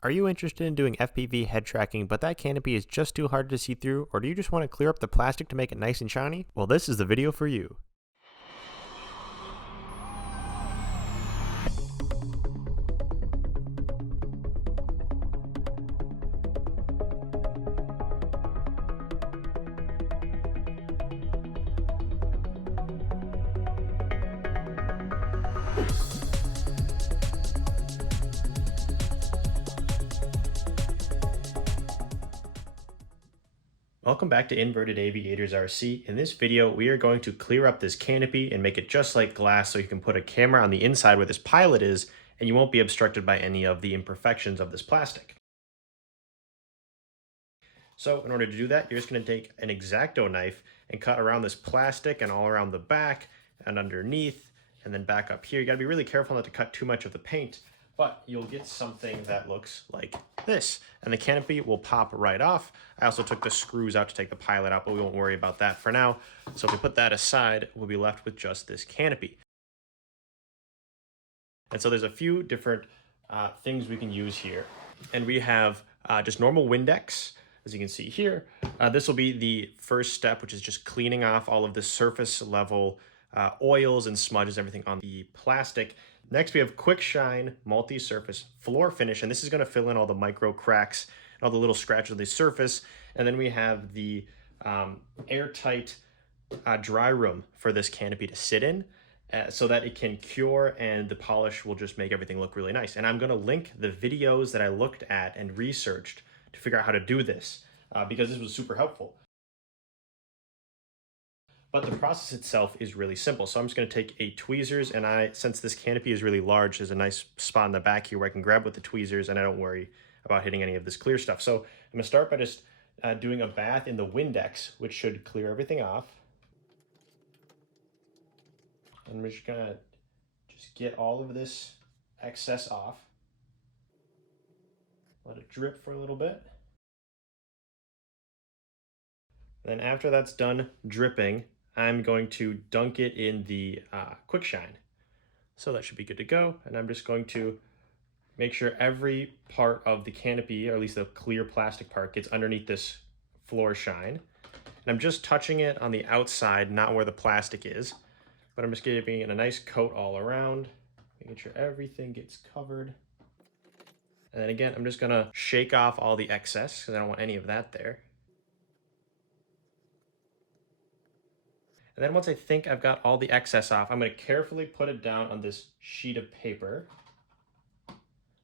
Are you interested in doing FPV head tracking, but that canopy is just too hard to see through, or do you just want to clear up the plastic to make it nice and shiny? Well, this is the video for you. Welcome back to Inverted Aviators RC. In this video, we are going to clear up this canopy and make it just like glass so you can put a camera on the inside where this pilot is and you won't be obstructed by any of the imperfections of this plastic. So in order to do that, you're just going to take an X-Acto knife and cut around this plastic and all around the back and underneath and then back up here. You got to be really careful not to cut too much of the paint, but you'll get something that looks like this, and the canopy will pop right off. I also took the screws out to take the pilot out, but we won't worry about that for now. So if we put that aside, we'll be left with just this canopy. And so there's a few different things we can use here. And we have just normal Windex, as you can see here. This will be the first step, which is just cleaning off all of the surface level oils and smudges, everything on the plastic. Next, we have Quick Shine Multi-Surface Floor Finish, and this is going to fill in all the micro cracks and all the little scratches of the surface. And then we have the airtight dry room for this canopy to sit in so that it can cure and the polish will just make everything look really nice. And I'm going to link the videos that I looked at and researched to figure out how to do this because this was super helpful. But the process itself is really simple. So I'm just going to take a tweezers, and since this canopy is really large, there's a nice spot in the back here where I can grab with the tweezers and I don't worry about hitting any of this clear stuff. So I'm going to start by just doing a bath in the Windex, which should clear everything off. And we're just going to get all of this excess off. Let it drip for a little bit. Then after that's done dripping, I'm going to dunk it in the Quick Shine. So that should be good to go. And I'm just going to make sure every part of the canopy, or at least the clear plastic part, gets underneath this floor shine. And I'm just touching it on the outside, not where the plastic is. But I'm just giving it a nice coat all around, making sure everything gets covered. And then again, I'm just gonna shake off all the excess because I don't want any of that there. And then once I think I've got all the excess off, I'm going to carefully put it down on this sheet of paper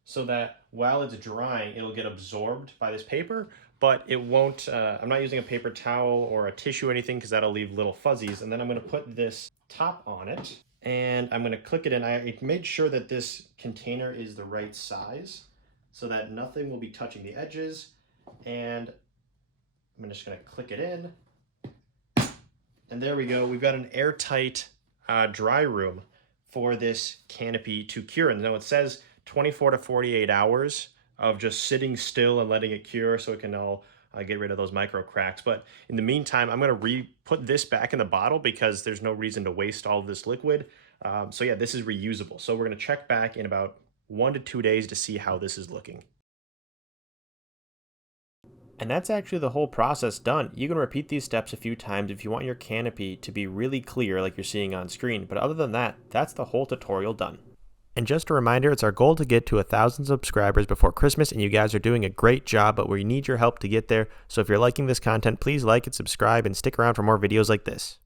so that while it's drying, it'll get absorbed by this paper, but it won't, I'm not using a paper towel or a tissue or anything because that'll leave little fuzzies. And then I'm going to put this top on it and I'm going to click it in. I made sure that this container is the right size so that nothing will be touching the edges. And I'm just going to click it in. And there we go. We've got an airtight dry room for this canopy to cure. And now it says 24 to 48 hours of just sitting still and letting it cure so it can all get rid of those micro cracks. But in the meantime, I'm going to put this back in the bottle because there's no reason to waste all of this liquid. So yeah, this is reusable. So we're going to check back in about 1 to 2 days to see how this is looking. And that's actually the whole process done. You can repeat these steps a few times if you want your canopy to be really clear like you're seeing on screen. But other than that, that's the whole tutorial done. And just a reminder, it's our goal to get to 1,000 subscribers before Christmas, and you guys are doing a great job, but we need your help to get there. So if you're liking this content, please like it, subscribe, and stick around for more videos like this.